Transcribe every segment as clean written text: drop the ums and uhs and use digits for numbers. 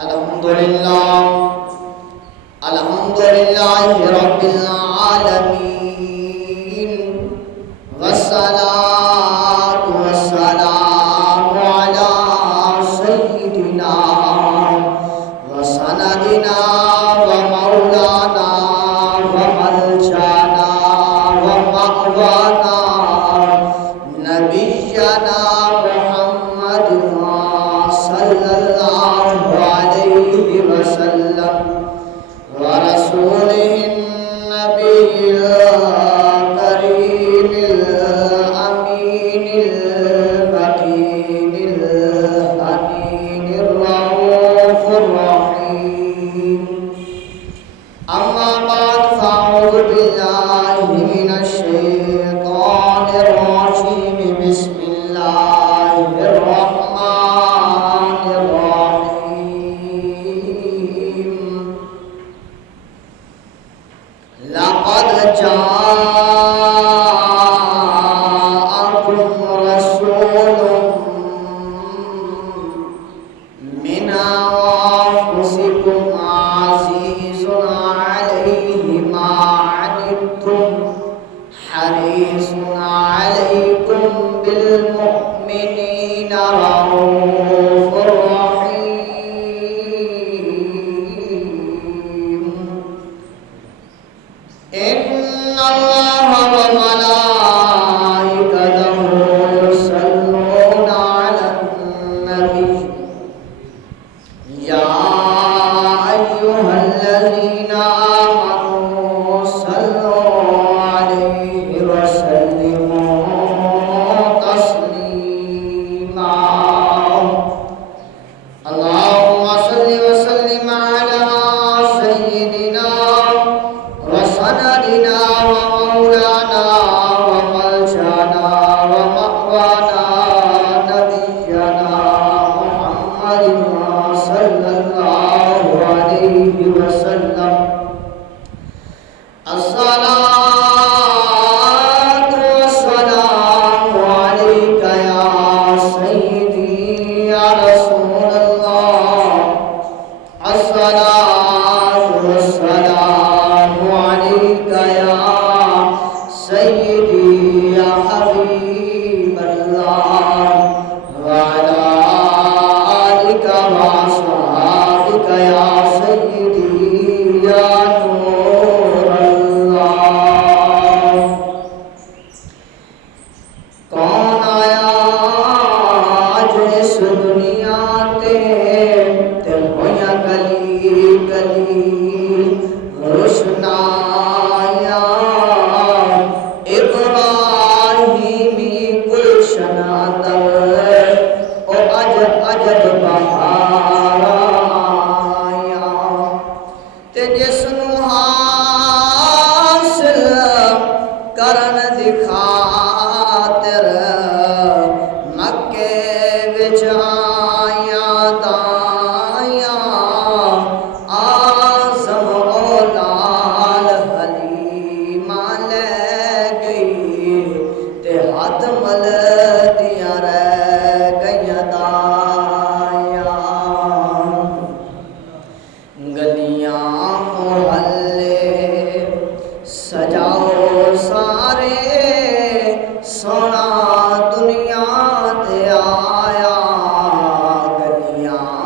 الحمدللہ رب العالمین والصلاة والسلام علی سیدنا وسندنا ومولانا وملجانا ومأوانا نبینا محمد صلی اللہ علیہ وسلم ورسوله النبي الكريم الأمين المكين الحنين الرؤوف الرحيم أما بعد فأعوذ بالله من الشيطان الرجيم بسم الله الرحمن الرحيم لقد جاءكم رسول من أنفسكم عزيز عليه ما عنتم حريص عليكم بالمؤمنين رؤوف رحيم إن الله وملائكته يصلون على النبي يا أيها الذين آمنوا صلوا عليه وسلموا تسليما اللهم صل وسلم على سيدنا وسندنا ومولانا وملجانا ومأوانا نبينا محمد صلى الله عليه وسلم الصلاة والسلام عليك يا سيدي يا رسول الله الصلاة والسلام عليك يا سيدي يا حبيب الله وعلى آلك وأصحابك يا سيدي يا نور الله کون آیا آج اس دنیا تے ہویا گلی گلی روشنایا ابراہیمی گلشن اندر او عجب عجب بہار آیا تے جس نو حاصل کرن دی خاطر مکے وچ آیا دایا آزم اولاد حلیمہ لے گئی تے ہاتھ مل دیاں رہ گئیاں دایا گلیاں محلے سجاؤ سارے سونا دنیا تے آیا گلیاں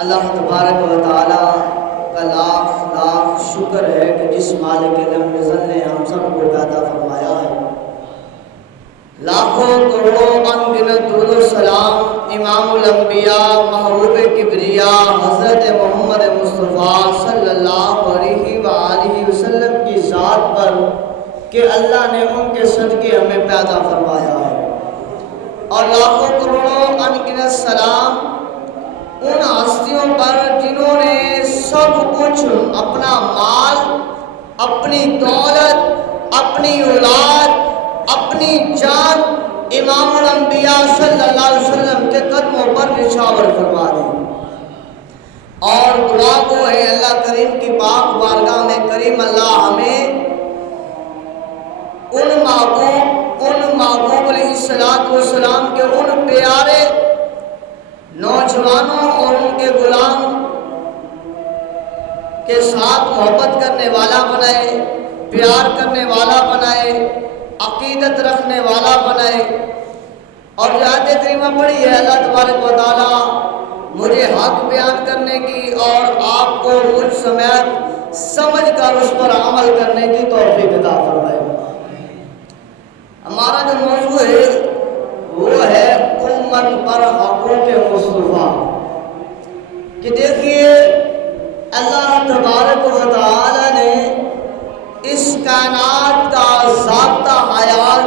اللہ تبارک و تعالیٰ کا لاکھ لاکھ شکر ہے کہ جس مالک علم نزل نے ہم سب کو پیدا فرمایا ہے۔ لاکھوں کروڑوں انگنت درود و سلام امام الانبیاء محبوب کبریا حضرت محمد مصطفیٰ صلی اللہ علیہ وآلہ وسلم کی ذات پر کہ اللہ نے ان کے صدقے ہمیں پیدا فرمایا ہے، اور لاکھوں کروڑوں انگنت سلام ان ہستیوں پر جنہوں نے سب کچھ، اپنا مال، اپنی دولت، اپنی اولاد، اپنی جان امام الانبیاء صلی اللہ علیہ وسلم کے قدموں پر نچھاور فرما دی۔ اور دعا کو ہے اللہ کریم کی پاک بارگاہ میں کریم اللہ ہمیں ان محبوب علیہ السلام کے ان پیارے نوجوانوں اور ان کے غلام کے ساتھ محبت کرنے والا بنائے، پیار کرنے والا بنائے، عقیدت رکھنے والا بنائے۔ اور جو آیت کریمہ پڑھی ہے اللہ تبارک و تعالیٰ مجھے حق بیان کرنے کی اور آپ کو مجھ سمیت سمجھ کر اس پر عمل کرنے کی توفیق عطا فرمائے۔ ہمارا جو موضوع ہے وہ ہے امت پر حقوق مصطفیٰ، کہ دیکھیے اللہ تبارک و تعالی نے اس کائنات کا ضابطہ حیات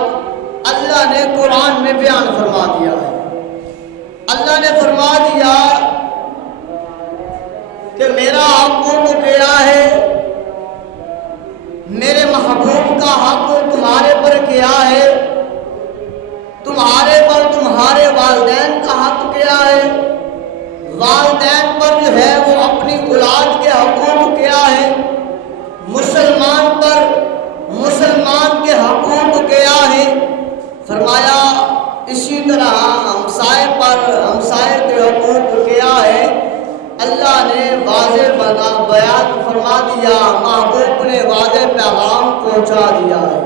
اللہ نے قرآن میں بیان فرما دیا ہے۔ اللہ نے فرما دیا کہ میرا حقوق کیا ہے، میرے محبوب کا حق تمہارے پر کیا ہے، تمہارے پر تمہارے والدین کا حق کیا ہے، والدین پر جو ہے وہ اپنی اولاد کے حقوق کیا ہے، مسلمان پر مسلمان کے حقوق کیا ہے۔ فرمایا اسی طرح ہمسائے پر ہمسائے کے حقوق کیا ہے، اللہ نے واضح بیان فرما دیا، محبوب نے واضح پیغام پہنچا دیا ہے۔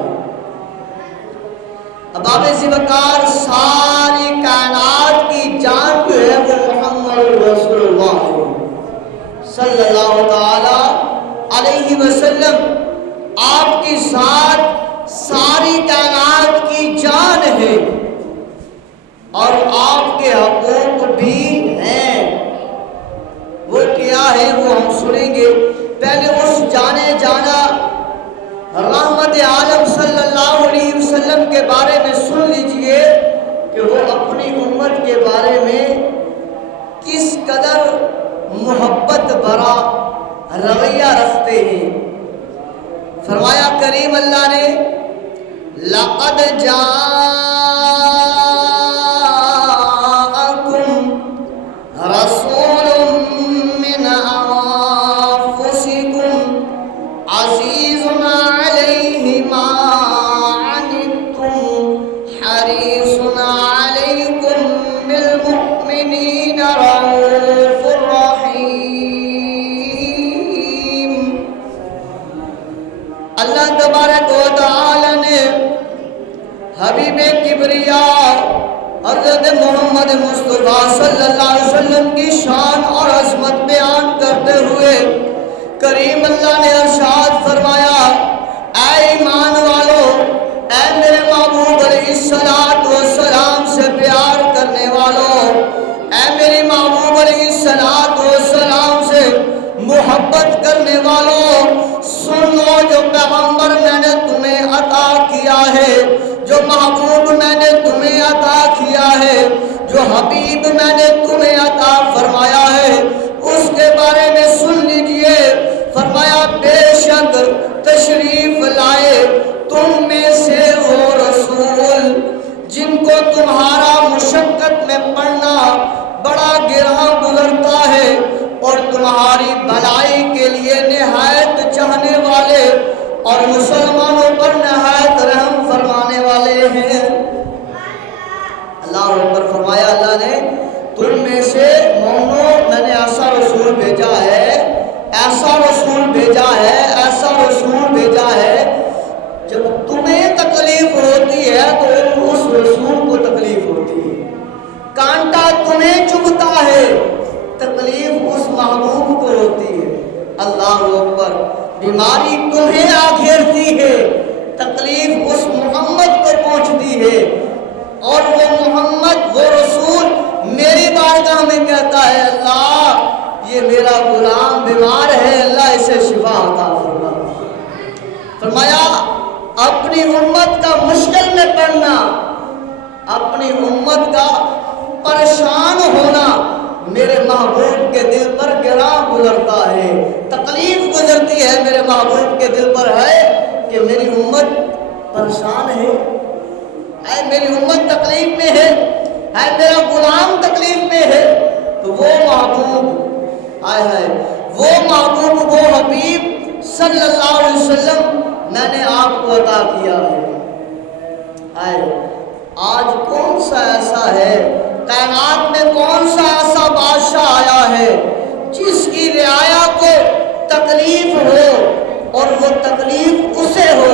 اباب ذوالفقار ساری کائنات کی جان جو ہے وہ محمد رسول اللہ صلی اللہ تعالی علیہ وسلم، آپ کی ذات ساری کائنات کی جان ہے، اور آپ کے حقوق بھی ہیں۔ وہ کیا ہے وہ ہم سنیں گے۔ پہلے اس جانے جانا رحمت عالم صلی اللہ علیہ وسلم کے بارے میں سن لیجئے کہ وہ اپنی امت کے بارے میں کس قدر محبت بھرا رویہ رکھتے ہیں۔ فرمایا کریم اللہ نے لَقَدْ جَاءَكُمْ رَسُولٌ مِّنْ أَنفُسِكُمْ عَزِيزٌ عَلَيْهِ مَا عَنِتُّمْ حَرِيصٌ عَلَيْكُمْ بِالْمُؤْمِنِينَ رَءُوفٌ رَحِيمٌ۔ اللہ تبارک و تعالی نے حبیب کبریا حضرت محمد مصطفیٰ صلی اللہ علیہ وسلم کی شان اور عظمت بیان کرتے ہوئے کریم اللہ نے ارشاد فرمایا، اے ایمان والو، اے میرے محبوب علیہ السلام سے پیار کرنے والو، اے میرے محبوب علیہ السلام سے محبت کرنے والو، سن لو جو پیغمبر میں نے تمہیں عطا کیا ہے، جو محبوب میں نے تمہیں عطا کیا ہے، جو حبیب میں نے تمہیں عطا فرمایا ہے، اس کے بارے میں سن لیجئے۔ فرمایا بے شک تشریف لائے تم میں سے وہ رسول جن کو تمہارا مشقت میں پڑھنا بڑا گراں گزرتا ہے، اور تمہاری بھلائی کے لیے نہایت چاہنے والے اور مسلمانوں پر نہایت رحم فرمانے والے ہیں۔ اللہ پر فرمایا اللہ نے تم میں سے بیماری تمہیں آ گھیرتی ہے، تکلیف اس محمد کو پہنچتی ہے، اور وہ محمد، وہ رسول میری بارگاہ میں کہتا ہے اللہ یہ میرا غلام بیمار ہے، اللہ اسے شفا عطا فرما۔ فرمایا اپنی امت کا مشکل میں پڑنا، اپنی امت کا پریشان ہونا میرے محبوب کے دل پر گراں گزرتا ہے، تکلیف گزرتی ہے میرے محبوب کے دل پر ہے کہ میری امت پریشان ہے، میری امت تکلیف میں ہے، میرا غلام تکلیف میں ہے۔ تو وہ محبوب وہ محبوب، وہ حبیب صلی اللہ علیہ وسلم میں نے آپ کو عطا کیا ہے۔ آج کون سا ایسا ہے کائنات میں، کون سا ایسا بادشاہ آیا ہے جس کی رعایا کو تکلیف ہو اور وہ تکلیف اسے ہو؟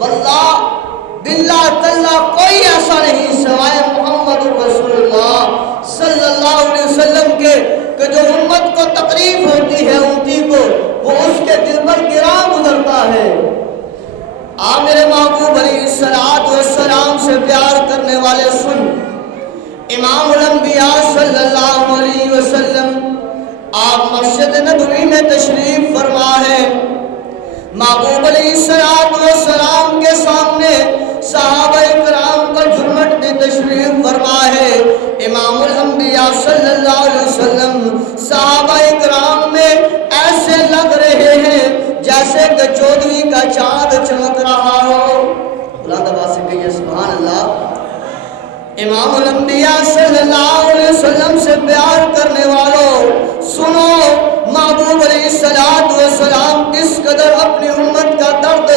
واللہ باللہ تاللہ کوئی ایسا نہیں سوائے محمد رسول اللہ صلی اللہ علیہ وسلم کے، کہ جو امت کو تکلیف ہوتی ہے امتی کو، وہ اس کے دل پر گراں گزرتا ہے۔ میرے محبوب علیہ السلام سے پیار کرنے والے سن، امام الانبیاء صلی اللہ علیہ وسلم آپ مسجد نبوی میں تشریف فرما ہے، محبوب علیہ السلام کے سامنے صحابہ کرام کا جھرمٹ بھی تشریف فرما ہے۔ امام الانبیاء صلی اللہ علیہ وسلم صحابہ کرام میں ایسے لگ رہے ہیں جیسے کہ 14ویں کا چاند چمک رہا ہو۔ بلند آواز سے کہیے سبحان اللہ۔ امام الانبیاء صلی اللہ علیہ وسلم سے پیار کرنے والوں سنو، محبوب علیہ السلام کس قدر اپنی امت کا درد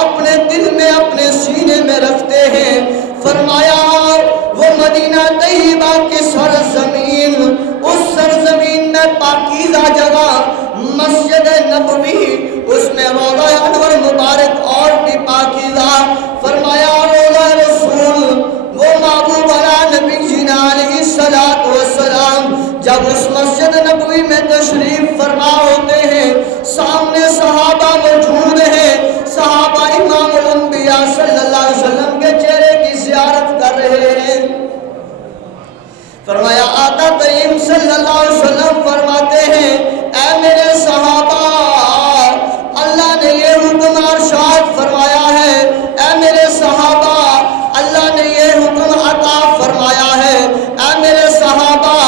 اپنے دل میں، اپنے سینے میں رکھتے ہیں۔ فرمایا وہ مدینہ طیبہ کی سرزمین، اس سرزمین میں پاکیزہ جگہ مسجد نبوی، اس میں روضہ انور مبارک اور بھی پاکیزہ۔ فرمایا روضہ رسول، وہ محبوب نبی جینا علیہ السلام جب اس مسجد نبوی میں تشریف فرما ہوتے ہیں، سامنے صحابہ موجود ہیں، صحابہ امام الانبیاء صلی اللہ علیہ وسلم کے چہرے کی زیارت کر رہے ہیں۔ فرمایا آقا کریم صلی اللہ علیہ وسلم فرماتے ہیں اے میرے صحابہ، اللہ نے یہ حکم ارشاد فرمایا ہے، اے میرے صحابہ اللہ نے یہ حکم عطا فرمایا ہے، اے میرے صحابہ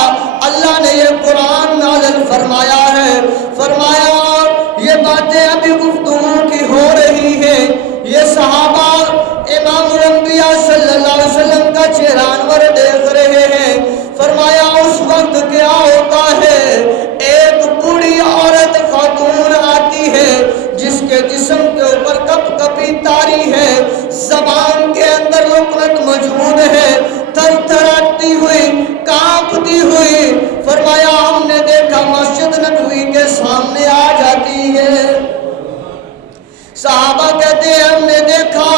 اللہ نے یہ قرآن نازل فرمایا ہے۔ فرمایا یہ باتیں ابھی گفتگو کی ہو رہی ہیں، یہ صحابہ امام الانبیاء صلی اللہ علیہ وسلم کا چہرہ انور دیکھ رہے ہیں۔ فرمایا اس وقت کیا ہوتا ہے، ایک بوڑھی عورت خاتون آتی ہے جس کے جسم کے اوپر کپ کپی طاری ہے، زبان کے اندر لکنت موجود ہے، تھر تھراتی ہوئی، کانپتی ہوئی۔ فرمایا ہم نے دیکھا مسجد نبوی کے سامنے آ جاتی ہے۔ صحابہ کہتے ہیں ہم نے دیکھا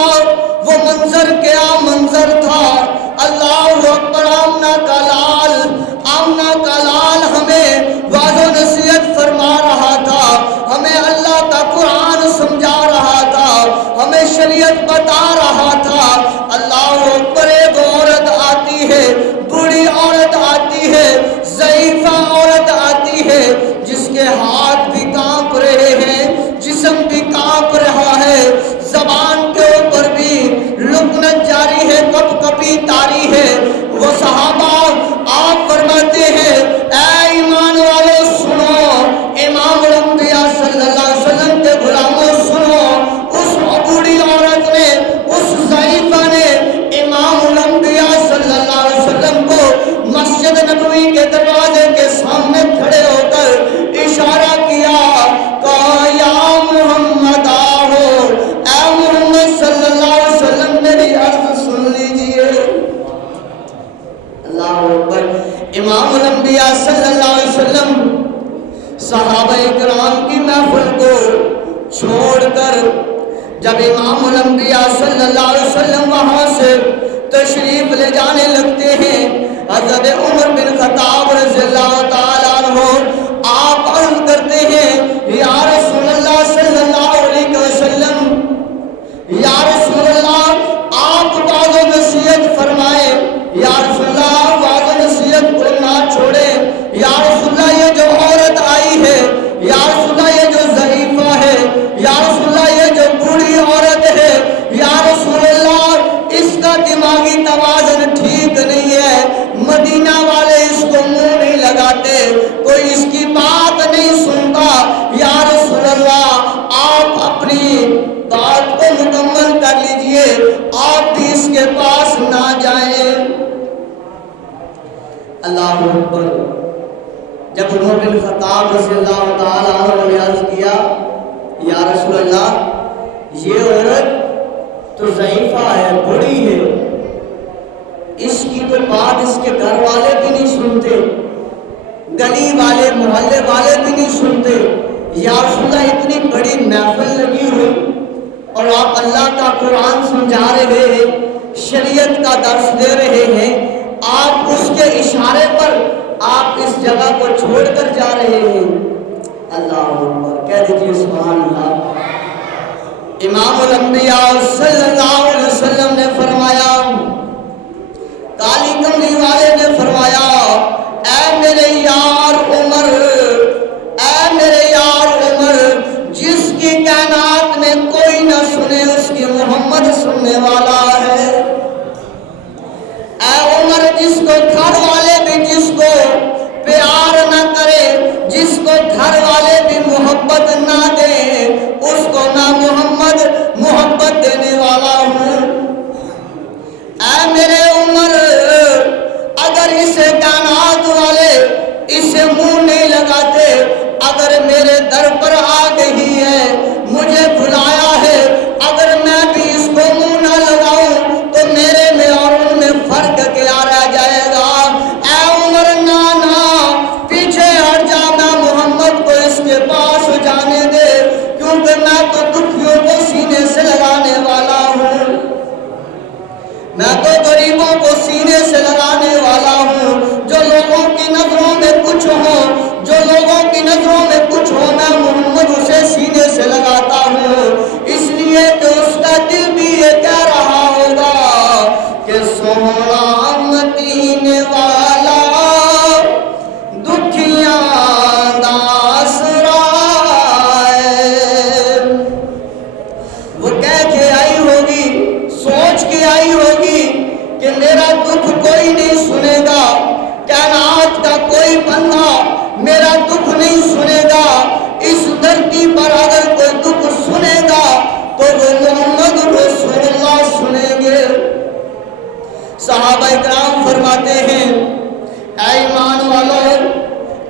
وہ منظر کیا منظر تھا، اللہ اکبر، آمنہ کا لال ہمیں واضح و نصیحت فرما رہا تھا، ہمیں اللہ کا قرآن سمجھا رہا تھا، ہمیں شریعت بتا رہا تھا۔ اللہ اکبر، ایک عورت آتی ہے، بوڑھی عورت آتی ہے، ضعیفہ عورت آتی ہے، جس کے ہاتھ بھی کانپ رہے ہیں، جسم بھی کانپ رہا ہے، زبان کے اوپر بھی لکنت جاری ہے، کپ کپی طاری ہے۔ وہ صحابہ آپ فرماتے ہیں اے ایمان والو سنو، امام الانبیاء صلی اللہ علیہ وسلم کے غلاموں سنو، اس بوڑھی عورت نے، اس ضعیفہ نے امام الانبیاء صلی اللہ علیہ وسلم کو مسجد نبوی کے دروازے کے سامنے کھڑے ہو کر اشارہ کیا، کہا یا محمد آہو، اے محمد صلی اللہ علیہ وسلم میری عرض سن لیجئے۔ اللہ اکبر۔ امام الانبیاء صلی اللہ علیہ وسلم صحابہ کرام کی محفل کو چھوڑ کر جب امام الانبیاء صلی اللہ علیہ وسلم وہاں سے تشریف لے جانے لگتے ہیں، حضرت عمر بن خطاب رضی اللہ تعالیٰ عنہ آپ عرض کرتے ہیں یا رسول اللہ صلی کوئی اس کی بات نہیں سنتا، یا رسول اللہ آپ اپنی بات کو مکمل کر لیجئے، آپ بھی اس کے پاس نہ جائیں۔ اللہ اکبر۔ جب عمر بن خطاب رضی اللہ تعالیٰ عنہ نے عرض کیا یا رسول اللہ یہ عورت تو ضعیفہ ہے، بڑی ہے، اس کی تو بات اس کے گھر والے بھی نہیں سنتے، گلی والے محلے والے بھی نہیں سنتے، یا رسول اللہ اتنی بڑی محفل لگی ہوئی اور آپ اللہ کا قرآن سمجھا رہے ہیں، شریعت کا درس دے رہے ہیں، آپ اس کے اشارے پر آپ اس جگہ کو چھوڑ کر جا رہے ہیں۔ اللہ اکبر، کہہ دیجیے سبحان اللہ۔ امام الانبیاء صلی اللہ علیہ وسلم نے فرمایا، کالی کملی والے نے فرمایا، اے میرے یار عمر، اے میرے یار عمر، جس کی کائنات میں کوئی نہ سنے اس کی محمد سننے والا ہے۔ اے عمر، جس کو گھر والے بھی جس کو پیار نہ کرے، جس کو گھر والے بھی محبت نہ دے، اس کو میں محمد محبت دینے والا ہوں۔ اے میرے عمر، اگر اسے کائنات والے اسے منہ نہیں لگاتے، اگر میرے در پر آ گئی ہے، مجھے بلایا ہے، اگر میں بھی اس کو منہ نہ لگاؤں تو میرے میں اور ان میں فرق کیا رہ جائے گا؟ اے عمر نانا پیچھے ہٹ جا، میں محمد کو اس کے پاس جانے دے، کیونکہ میں تو دکھیوں کو سینے سے لگانے والا ہوں، میں تو غریبوں کو سینے سے لگانے والا ہوں۔ جو لوگوں کی نظروں میں کچھ ہو، جو لوگوں کی نظروں میں کچھ ہو، میں محمد اسے سینے سے لگاتا ہوں، اس لیے کہ اس کا دل بھی یہ کہہ رہا ہوگا کہ سونا مدینے والا دکھیاں داس رائے۔ وہ کہہ کے آئی ہوگی، سوچ کے آئی ہوگی کہ میرا دکھ کوئی نہیں سنے گا، کائنات کا کوئی بندہ میرا دکھ نہیں سنے گا، اس دھرتی پر اگر کوئی دکھ سنے گا تو وہ محمد رسول اللہ سنیں گے۔ صحابہ کرام فرماتے ہیں، اے ایمان والو،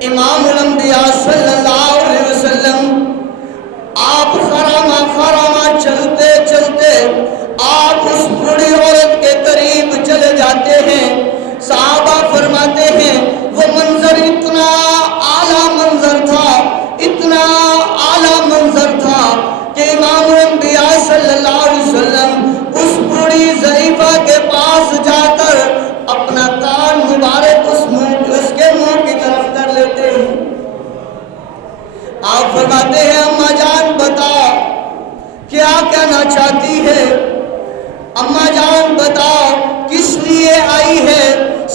امام الانبیاء صلی اللہ علیہ وسلم آپ خرامہ چلتے چلتے آپ اس بڑی عورت کے قریب چلے جاتے ہیں۔ صحابہ فرماتے ہیں وہ منظر اتنا اعلیٰ منظر تھا، اتنا اعلیٰ منظر تھا کہ امام الانبیاء صلی اللہ علیہ وسلم اس بڑی ضعیفہ کے پاس جا کر اپنا کان مبارک اس کے منہ کی طرف کر لیتے ہیں۔ آپ فرماتے ہیں اماں جان بتا کیا کہنا چاہتی ہے، اماں جان بتا کس لیے آئی ہے؟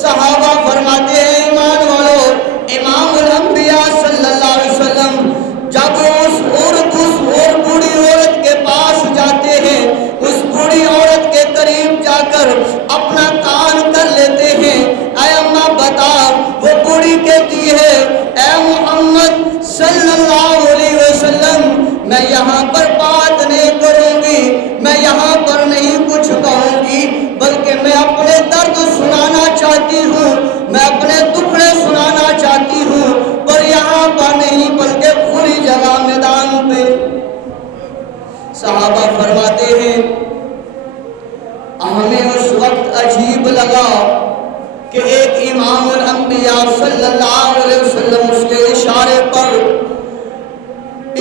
صحابہ فرماتے ہیں ایمان والو، امام الانبیاء صلی اللہ علیہ وسلم جب اس بوڑھی عورت کے پاس جاتے ہیں، اس بوڑھی عورت کے قریب جا کر اپنا کان کر لیتے ہیں، اے اماں بتا، وہ بوڑھی کہتی ہے اے محمد صلی اللہ علیہ وسلم، میں یہاں پر بات نہیں کروں گی، میں یہاں پر نہیں کچھ کہوں گی، بلکہ میں اپنے درد سنانا چاہتی ہوں، میں اپنے دکھڑے سنانا چاہتی ہوں، پر یہاں پر نہیں بلکہ کھلی جگہ میدان پہ۔ صحابہ فرماتے ہیں ہمیں اس وقت عجیب لگا کہ ایک امام الانبیاء صلی اللہ علیہ وسلم اس کے اشارے پر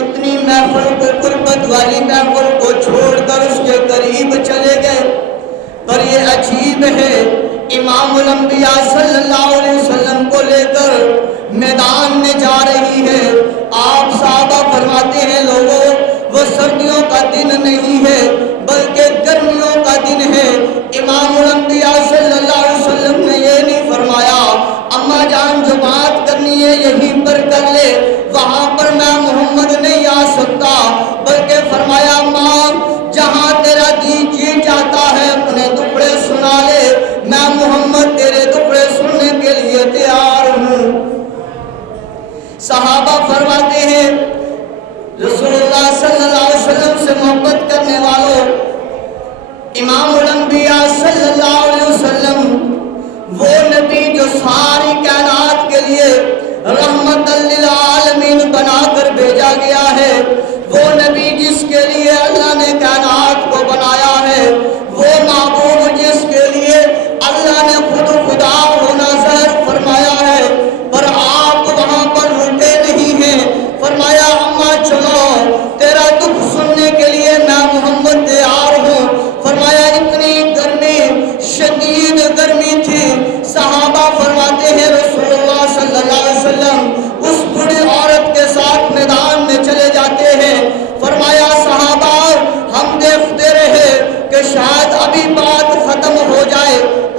اتنی محفل کو، قربت والی محفل کو چھوڑ کر اس کے قریب چلے گئے، پر یہ عجیب ہے امام الانبیاء صلی اللہ علیہ وسلم کو لے کر میدان میں جا رہی ہے۔ آپ صحابہ فرماتے ہیں لوگوں، وہ سردیوں کا دن نہیں ہے بلکہ گرمیوں کا دن ہے۔ امام الانبیاء صلی اللہ علیہ وسلم نے یہ نہیں فرمایا اماں جان جو بات کرنی ہے یہیں پر کر لے، وہاں پر میں محمد نہیں آ سکتا، بلکہ فرمایا ماں جہاں تیرا جی چاہتا ہے اپنے دکھڑے سنا لے، میں محمد تیرے دکھڑے سننے کے لیے تیار ہوں۔ صحابہ فرماتے ہیں رسول اللہ صلی اللہ علیہ وسلم سے محبت کرنے والوں، امام الانبیاء صلی اللہ علیہ وسلم وہ نبی جو ساری کائنات کے لیے رحمت للعالمین بنا کر بھیجا گیا ہے، وہ نبی جس کے لیے اللہ نے کائنات کو بنایا ہے، وہ محبوب جس کے لیے اللہ نے خود خدا ہونا ظاہر فرمایا ہے، پر آپ وہاں پر رکے نہیں ہیں۔ فرمایا اماں چلو تیرا دکھ سننے کے لیے میں محمد تیار ہوں۔ فرمایا اتنی گرمی، شدید گرمی تھی، صحابہ فرماتے ہیں رسول اللہ صلی اللہ علیہ وسلم اس بڑی عورت کے ساتھ میدان میں چلے جاتے ہیں۔ فرمایا صحابہ ہم دیکھتے رہے کہ شاید ابھی بات ختم ہو جائے،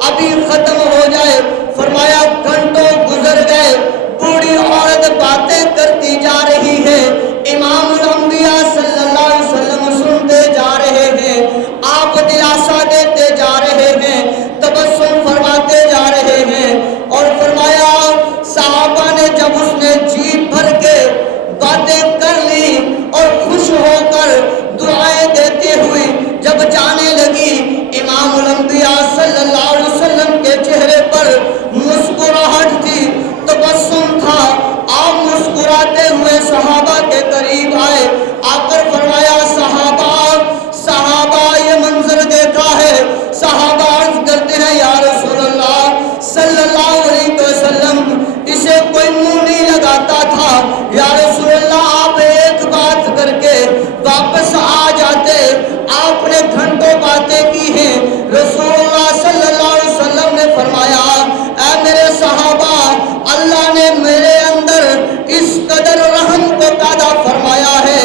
ابھی ختم ہو جائے۔ فرمایا گھنٹوں گزر گئے، بوڑھی عورت باتیں کرتی جا رہی ہے، امام الانبیاء صلی اللہ علیہ وسلم سنتے جا رہے ہیں، آپ دلاسا دیتے جا رہے ہیں، تبسم فرماتے جا رہے ہیں۔ اور فرمایا صحابہ نے جب اس نے جی بھر کے باتیں کر لی اور خوش ہو کر دعائیں دیتے ہوئے جب جانے لگی، امام الانبیاء صلی اللہ علیہ وسلم کے چہرے پر مسکراہٹ تھی، تبسم تھا۔ آپ مسکراتے ہوئے صحابہ کے قریب آئے، آ کر فرمایا صحابہ یہ منظر دیکھا ہے۔ صحابہ عرض کرتے ہیں یا رسول اللہ صلی اللہ علیہ وسلم اسے کوئی منہ نہیں لگاتا تھا، یا رسول اللہ آپ ایک بات کر کے واپس آ جاتے، آپ نے گھنٹوں باتیں کی ہیں۔ رسول اللہ صلی اللہ علیہ وسلم نے فرمایا اے میرے صحابہ، اللہ نے میرے اندر اس قدر رحم کو پیدا فرمایا ہے،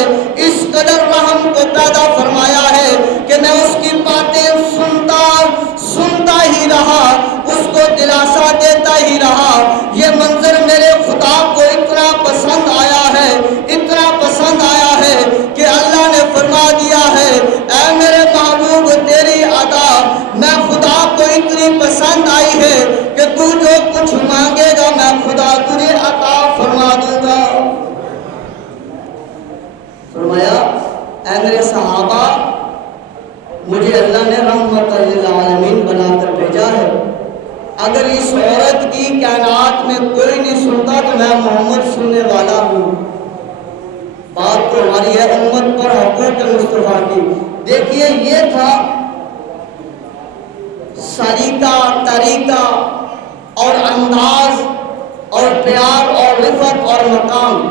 اس قدر رحم کو پیدا فرمایا ہے کہ میں اس کی باتیں سنتا ہی رہا، اس کو دلاسا دیتا ہی رہا۔ یہ منظر میرے خدا کو اتنا پسند آیا ہے، اتنا پسند آیا ہے کہ اللہ نے فرما دیا ہے اے میرے محبوب تیری ادا میں خدا کو اتنی پسند آئی ہے کہ تو جو کچھ مانگے گا میں خدا تجھے عطا فرما دوں گا۔ فرمایا اے میرے صحابہ مجھے اللہ نے رحمت للعالمین بنا کر بھیجا ہے، اگر اس عورت کی کائنات میں کوئی نہیں سنتا تو میں محمد سننے والا ہوں۔ بات تو ہماری ہے امت پر حقوق مصطفیٰ کی۔ دیکھیے یہ تھا سلیقہ، طریقہ اور انداز اور پیار اور رفت اور مقام۔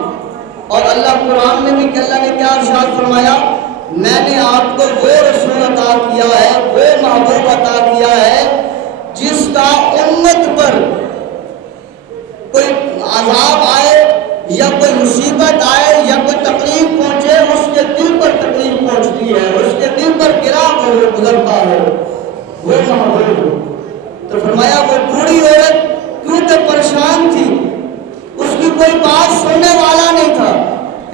اور اللہ قرآن میں بھی کہ اللہ نے کیا ارشاد فرمایا، میں نے آپ کو وہ رسول عطا کیا ہے، وہ محبوب عطا کیا ہے جس کا امت پر کوئی عذاب آئے یا کوئی مصیبت آئے یا کوئی تکلیف پہنچے اس کے دل پر تکلیف پہنچتی ہے، اس کے دل پر گرا گزرتا ہے، وہ محبوب۔ تو فرمایا وہ بوڑھی عورت کیونکہ پریشان تھی، اس کی کوئی بات سننے والا نہیں تھا۔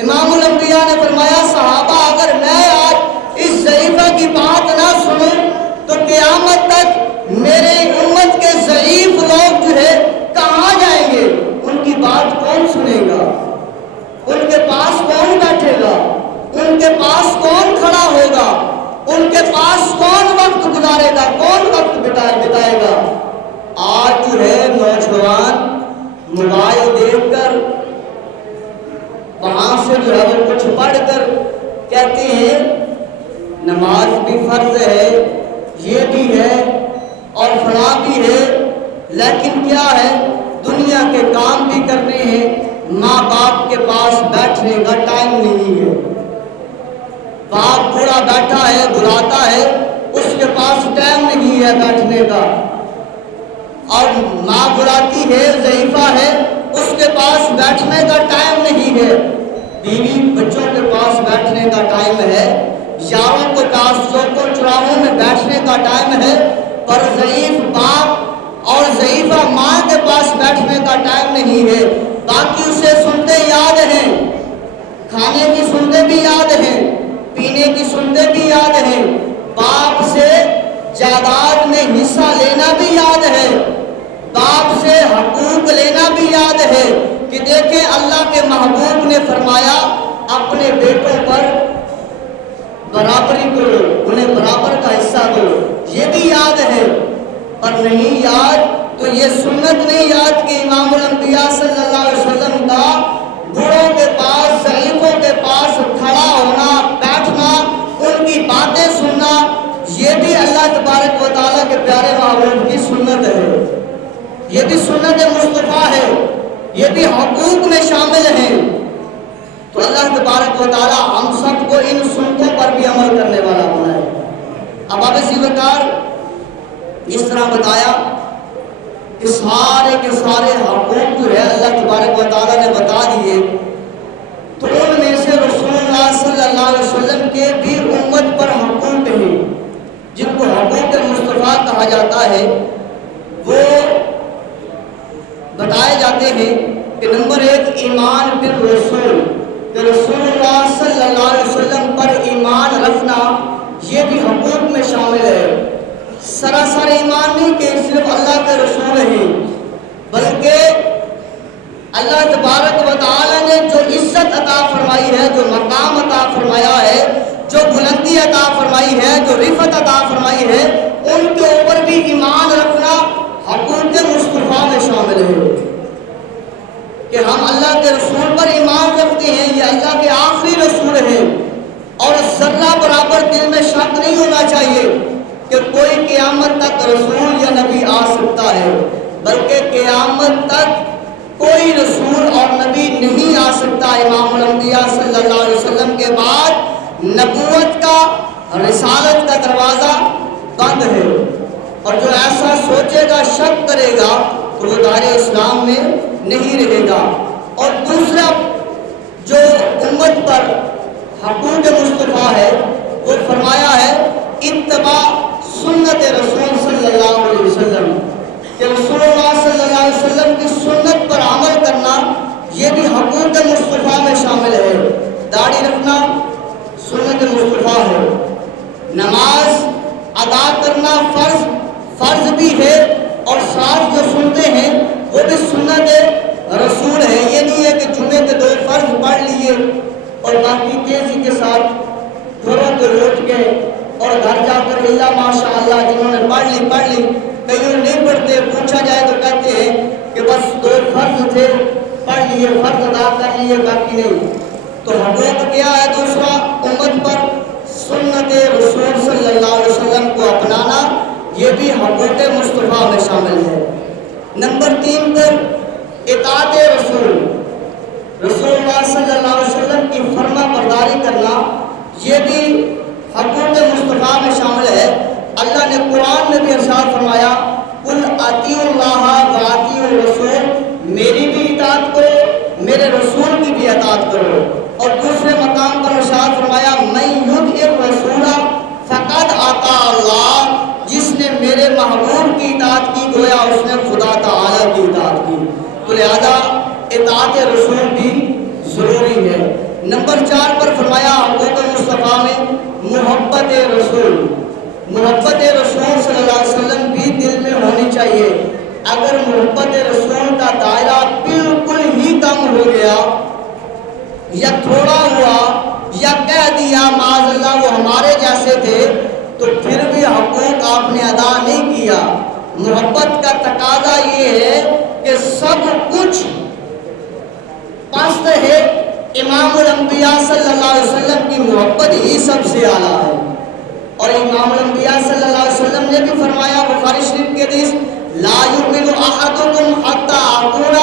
امام الانبیاء نے فرمایا صحابہ اگر میں آج اس ضعیفہ کی بات نہ سنوں تو قیامت تک میرے امت کے ضعیف لوگ جو ہے کہاں جائیں گے؟ ان کی بات کون سنے گا؟ ان کے پاس کون بیٹھے گا؟ ان کے پاس کون کھڑا ہوگا؟ ان کے پاس کون وقت گزارے گا؟ کون وقت بتائے گا؟ آج جو ہے نوجوان موبائل دیکھ کر وہاں سے جو ہے وہ کچھ پڑھ کر کہتے ہیں نماز بھی فرض ہے، یہ بھی ہے اور فلاں بھی ہے، لیکن کیا ہے دنیا کے کام بھی کرنے ہیں، ماں باپ کے پاس بیٹھنے کا ٹائم نہیں ہے۔ باپ بوڑھا بیٹھا ہے بلاتا ہے، اس کے پاس ٹائم نہیں ہے بیٹھنے کا، اور ماں بلاتی ہے ضعیفہ ہے، اس کے پاس بیٹھنے کا ٹائم نہیں ہے۔ بیوی بچوں کے پاس بیٹھنے کا ٹائم ہے، یاروں کے پاس چوکوں چراہوں میں بیٹھنے کا ٹائم ہے، پر ضعیف باپ اور ضعیفہ ماں کے پاس بیٹھنے کا ٹائم نہیں ہے۔ باقی اسے سنتے یاد ہیں، کھانے کی سنتے بھی یاد ہیں، پینے کی سنتے بھی یاد ہیں، باپ سے جائیداد میں حصہ لینا بھی یاد ہے، باپ سے حقوق لینا بھی یاد ہے، کہ دیکھیں اللہ کے محبوب نے فرمایا اپنے بیٹوں پر برابری کرو، انہیں برابر کا حصہ دو، یہ بھی یاد ہے، پر نہیں یاد تو یہ سنت نہیں یاد کہ امام الانبیاء صلی اللہ علیہ وسلم کا بڑوں کے پاس، ضعیفوں کے پاس کھڑا ہونا، بیٹھنا، ان کی باتیں سننا، یہ بھی اللہ تبارک و تعالیٰ کے پیارے محبوب کی سنت ہے، یہ بھی سنت مصطفیٰ ہے، یہ بھی حقوق میں شامل ہیں۔ تو اللہ تبارک و تعالیٰ ہم سب کو ان سنتوں پر بھی عمل کرنے والا بنائے۔ اب آپ اسی وقار اس طرح بتایا کہ سارے کے سارے حقوق جو ہے اللہ تبارک و تعالیٰ نے بتا دیے، تو ان میں سے رسول اللہ صلی اللہ علیہ وسلم کے بھی امت پر حقوق ہیں جن کو حقوق مصطفیٰ کہا جاتا ہے۔ وہ بتائے جاتے ہیں کہ نمبر 1 ایمان بالرسول، کہ رسول اللہ صلی اللہ علیہ وسلم پر ایمان رکھنا یہ بھی حقوق میں شامل ہے۔ سراسر ایمان نہیں کہ صرف اللہ کے رسول ہیں، بلکہ اللہ تبارک و تعالی نے جو عزت عطا فرمائی ہے، جو مقام عطا فرمایا ہے، جو بلندی عطا فرمائی ہے، جو رفعت عطا فرمائی ہے، ان کے اوپر بھی ایمان رکھنا حقوق مصطفیٰ میں شامل ہے کہ ہم اللہ کے رسول پر ایمان رکھتے ہیں، یہ اللہ کے آخری رسول ہیں، اور ذرہ برابر دل میں شک نہیں ہونا چاہیے کہ کوئی قیامت تک رسول یا نبی آ سکتا ہے، بلکہ قیامت تک کوئی رسول اور نبی نہیں آ سکتا۔ امام الانبیاء صلی اللہ علیہ وسلم کے بعد نبوت کا، رسالت کا دروازہ بند ہے، اور جو ایسا سوچے گا، شک کرے گا، تو وہ دائرہ اسلام میں نہیں رہے گا۔ اور دوسرا جو امت پر حقوق مصطفیٰ ہے وہ فرمایا ہے اتباع سنت رسول صلی اللہ علیہ وسلم، کہ رسول اللہ صلی اللہ علیہ وسلم کی سنت پر عمل کرنا یہ بھی حقوق مصطفیٰ میں شامل ہے۔ داڑھی رکھنا سنت مصطفیٰ ہے، نماز ادا کرنا فرض بھی ہے، اور ساتھ جو سنتے ہیں وہ بھی سنت رسول ہے۔ یہ نہیں ہے کہ جمعے کے 2 فرض پڑھ لیے اور باقی تیزی کے ساتھ گھروں کو لوٹ کے اور گھر جا کر اللہ ماشاء اللہ جنہوں نے پڑھ لی، کئیوں نہیں پڑھتے، پوچھا جائے تو کہتے ہیں کہ بس 2 فرض تھے، پڑھ لیے، فرض ادا کر لیے، باقی نہیں۔ تو حقوق کیا ہے؟ دوسرا امت پر سنت رسول صلی اللہ علیہ وسلم کو اپنانا، یہ بھی حقوق مصطفیٰ میں شامل ہے۔ نمبر 3 پر اطاعت رسول، رسول اللہ صلی اللہ علیہ وسلم کی فرما برداری کرنا، یہ بھی حقوق مصطفیٰ میں شامل ہے۔ اللہ نے قرآن میں بھی ارشاد فرمایا قل اطیعوا اللہ و اطیعوا الرسول، میری بھی اطاعت کرو، میرے رسول کی بھی اطاعت کرو۔ اور دوسرے مقام پر ارشاد فرمایا من یطع الرسول فقد اطاع اللہ، جس نے میرے محبوب کی اطاعت کی گویا اس نے خدا تعالی کی اطاعت کی۔ تو لہذا اطاعت رسول بھی ضروری ہے۔ نمبر 4 پر فرمایا حقوق مصطفیٰ میں محبت رسول، محبت رسول صلی اللہ علیہ وسلم بھی دل میں ہونی چاہیے۔ اگر محبت رسول کا دائرہ بالکل ہی کم ہو گیا یا تھوڑا ہوا یا کہہ دیا معاذ اللہ وہ ہمارے جیسے تھے، تو پھر بھی حقوق آپ نے ادا نہیں کیا۔ محبت کا تقاضا یہ ہے کہ سب کچھ پست ہے، امام الانبیاء صلی اللہ علیہ وسلم کی محبت ہی سب سے اعلیٰ ہے۔ اور امام الانبیاء صلی اللہ علیہ وسلم نے بھی فرمایا بخاری شریف کی حدیث لا یؤمن احدکم حتی اکون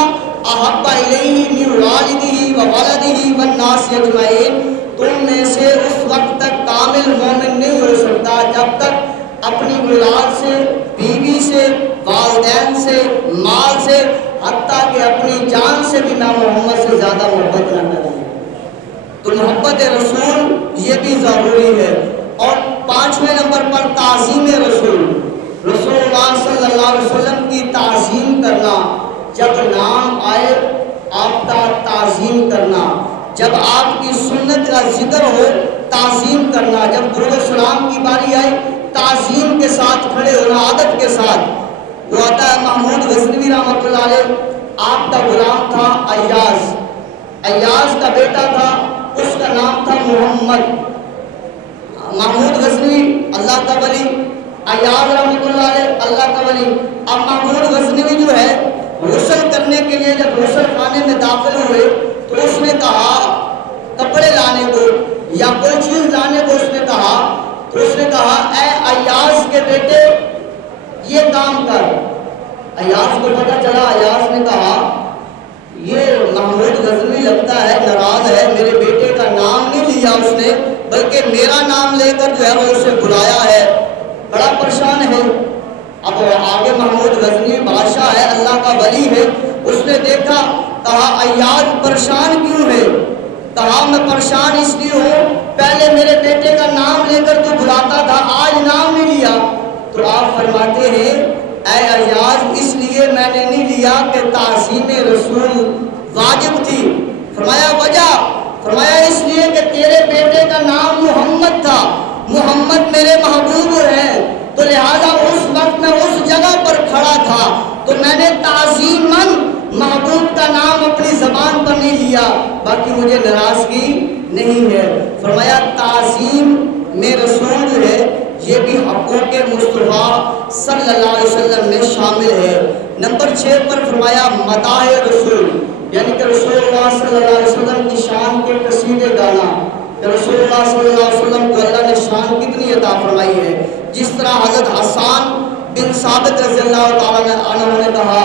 احب الیہ من والدہ وولدہ والناس اجمعین، تم میں سے اس وقت تک کامل مومن نہیں ہو سکتا جب تک اپنی اولاد سے، بیوی سے، والدین سے، مال سے، حتیٰ کہ اپنی جان سے بھی میں محمد سے زیادہ محبت نہ کریں۔ تو محبت رسول یہ بھی ضروری ہے۔ اور 5ویں نمبر پر تعظیم رسول، رسول اللہ صلی اللہ علیہ وسلم کی تعظیم کرنا، جب نام آئے آپ کا تعظیم کرنا، جب آپ کی سنت کا ذکر ہو تعظیم کرنا، جب درود و سلام کی باری آئے تعظیم کے ساتھ کھڑے ہونا، عادت کے ساتھ۔ وہ آتا ہے محمود غزنوی رحمۃ اللہ علیہ آپ کا غلام تھا ایاز، ایاز کا بیٹا تھا، اس کا نام تھا محمد۔ محمود غزنوی اللہ کا ولی، ایاز رحمۃ اللہ علیہ اللہ کا ولی۔ اب محمود غزنوی جو ہے غسل کرنے کے لیے جب غسل خانے میں داخل ہوئے تو اس نے کہا کپڑے لانے کو یا کوئی چیز لانے کو اس نے کہا، تو اس نے کہا اے ایاز کے بیٹے یہ کام کر۔ ایاز کو پتہ چلا، ایاز نے کہا یہ محمود غزنوی لگتا ہے ناراض ہے، میرے بیٹے کا نام نہیں لیا اس نے بلکہ میرا نام لے کر جو ہے وہ اسے بلایا ہے، بڑا پریشان ہے۔ اب آگے محمود غزنوی بادشاہ ہے، اللہ کا ولی ہے، اس نے دیکھا، کہا ایاز پریشان کیوں ہے؟ کہا میں پریشان اس لیے ہوں، پہلے میرے بیٹے کا نام لے کر تو بلاتا تھا، آج نام نہیں لیا۔ تو آپ فرماتے ہیں اے ایاز اس لیے میں نے نہیں لیا کہ تعظیم رسول واجب تھی۔ فرمایا وجہ؟ فرمایا اس لیے کہ تیرے بیٹے کا نام محمد تھا، محمد میرے محبوب ہیں، تو لہذا اس وقت میں اس جگہ پر کھڑا تھا تو میں نے تعظیماً محبوب کا نام اپنی زبان پر نہیں لیا، باقی مجھے ناراضگی نہیں ہے۔ فرمایا تعظیم میں رسول جو ہے یہ بھی حقوق مصطفیٰ صلی اللہ علیہ وسلم میں شامل ہے۔ نمبر 6 پر فرمایا مداح رسول، یعنی کہ رسول اللہ صلی اللہ علیہ وسلم کی شان کے قصیدے گانا، کہ رسول اللہ صلی اللہ علیہ وسلم کو اللہ نے شان کتنی عطا فرمائی ہے۔ جس طرح حضرت حسان بن ثابت رضی اللہ تعالیٰ عنہ نے کہا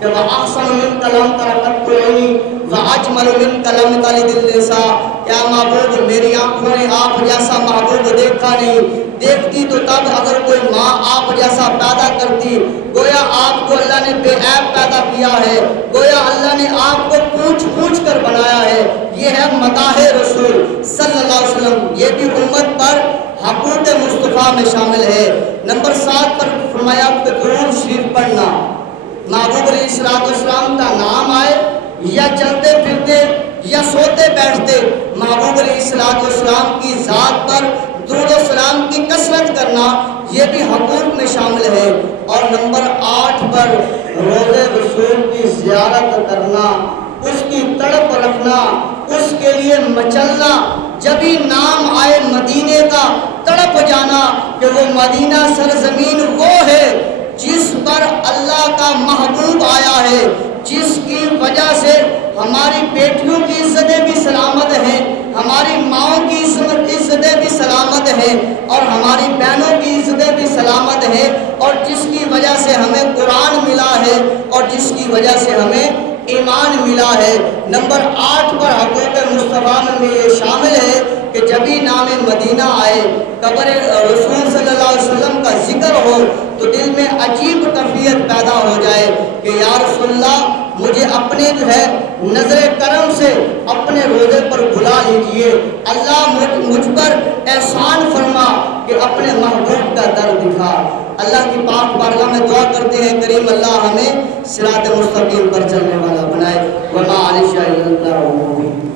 کہ وَأَحْسَنُ مِنْكَ لَمْ تَرَ قَطُّ عَيْنِي وَأَجْمَلُ مِنْكَ لَمْ تَلِدِ النِّسَاءُ، کیا محبوب میری آنکھوں نے آپ جیسا محبوب دیکھا نہیں، دیکھتی تو تب اگر کوئی ماں آپ جیسا پیدا کرتی۔ گویا آپ کو اللہ نے بے عیب پیدا کیا ہے، گویا اللہ نے آپ کو پوچھ پوچھ کر بنایا ہے۔ یہ ہے مداح رسول صلی اللہ علیہ وسلم، یہ بھی امت پر حقوق مصطفیٰ میں شامل ہے۔ نمبر 7 پر فرمایا کہ درود شریف پڑھنا، محبوب علیہ السلام کا نام آئے یا چلتے پھرتے یا سوتے بیٹھتے محبوب علیہ السلام کی ذات پر درود و سلام کی کثرت کرنا، یہ بھی حقوق میں شامل ہے۔ اور نمبر 8 پر روضہ رسول کی زیارت کرنا، اس کی تڑپ رکھنا، اس کے لیے مچلنا، جب ہی نام آئے مدینے کا تڑپ جانا کہ وہ مدینہ سرزمین وہ ہے جس پر اللہ کا محبوب آیا ہے، جس کی وجہ سے ہماری بیٹیوں کی عزتیں بھی سلامت ہیں، ہماری ماؤں کی عزتیں بھی سلامت ہیں، اور ہماری بہنوں کی عزتیں بھی سلامت ہیں، اور جس کی وجہ سے ہمیں قرآن ملا ہے اور جس کی وجہ سے ہمیں ایمان ملا ہے۔ نمبر 8 پر حقوق مصطفیٰ میں یہ شامل ہے کہ جب ہی نام مدینہ آئے، قبر رسول صلی اللہ علیہ وسلم کا ذکر ہو تو دل میں عجیب کیفیت پیدا ہو جائے کہ یا رسول اللہ مجھے اپنے جو ہے نظر کرم سے اپنے روضے پر بلا لیجئے، اللہ مجھ پر احسان فرما کہ اپنے محبوب کا در دکھا۔ اللہ کی پاک بارگاہ میں دعا کرتے ہیں کریم اللہ ہمیں صراط مستقیم پر چلنے والا بنائے۔ وما علیہ